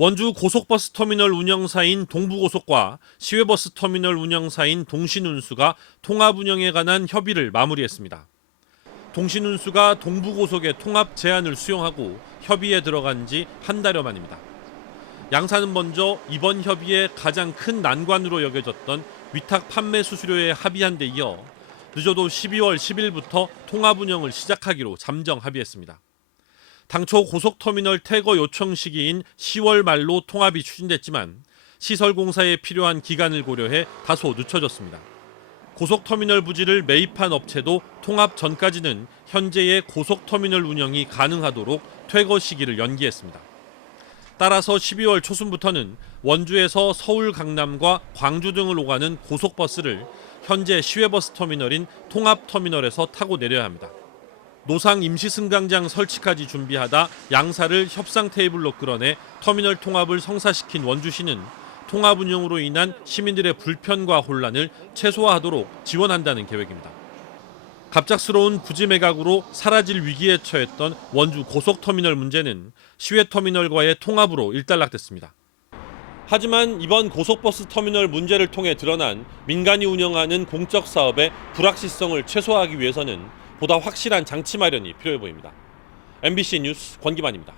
원주 고속버스 터미널 운영사인 동부고속과 시외버스 터미널 운영사인 동신운수가 통합 운영에 관한 협의를 마무리했습니다. 동신운수가 동부고속의 통합 제안을 수용하고 협의에 들어간 지 한 달여 만입니다. 양사는 먼저 이번 협의의 가장 큰 난관으로 여겨졌던 위탁 판매 수수료에 합의한 데 이어 늦어도 12월 10일부터 통합 운영을 시작하기로 잠정 합의했습니다. 당초 고속터미널 퇴거 요청 시기인 10월 말로 통합이 추진됐지만 시설 공사에 필요한 기간을 고려해 다소 늦춰졌습니다. 고속터미널 부지를 매입한 업체도 통합 전까지는 현재의 고속터미널 운영이 가능하도록 퇴거 시기를 연기했습니다. 따라서 12월 초순부터는 원주에서 서울 강남과 광주 등을 오가는 고속버스를 현재 시외버스 터미널인 통합터미널에서 타고 내려야 합니다. 노상 임시 승강장 설치까지 준비하다 양사를 협상 테이블로 끌어내 터미널 통합을 성사시킨 원주시는 통합 운영으로 인한 시민들의 불편과 혼란을 최소화하도록 지원한다는 계획입니다. 갑작스러운 부지 매각으로 사라질 위기에 처했던 원주 고속터미널 문제는 시외터미널과의 통합으로 일단락됐습니다. 하지만 이번 고속버스 터미널 문제를 통해 드러난 민간이 운영하는 공적 사업의 불확실성을 최소화하기 위해서는 보다 확실한 장치 마련이 필요해 보입니다. MBC 뉴스 권기만입니다.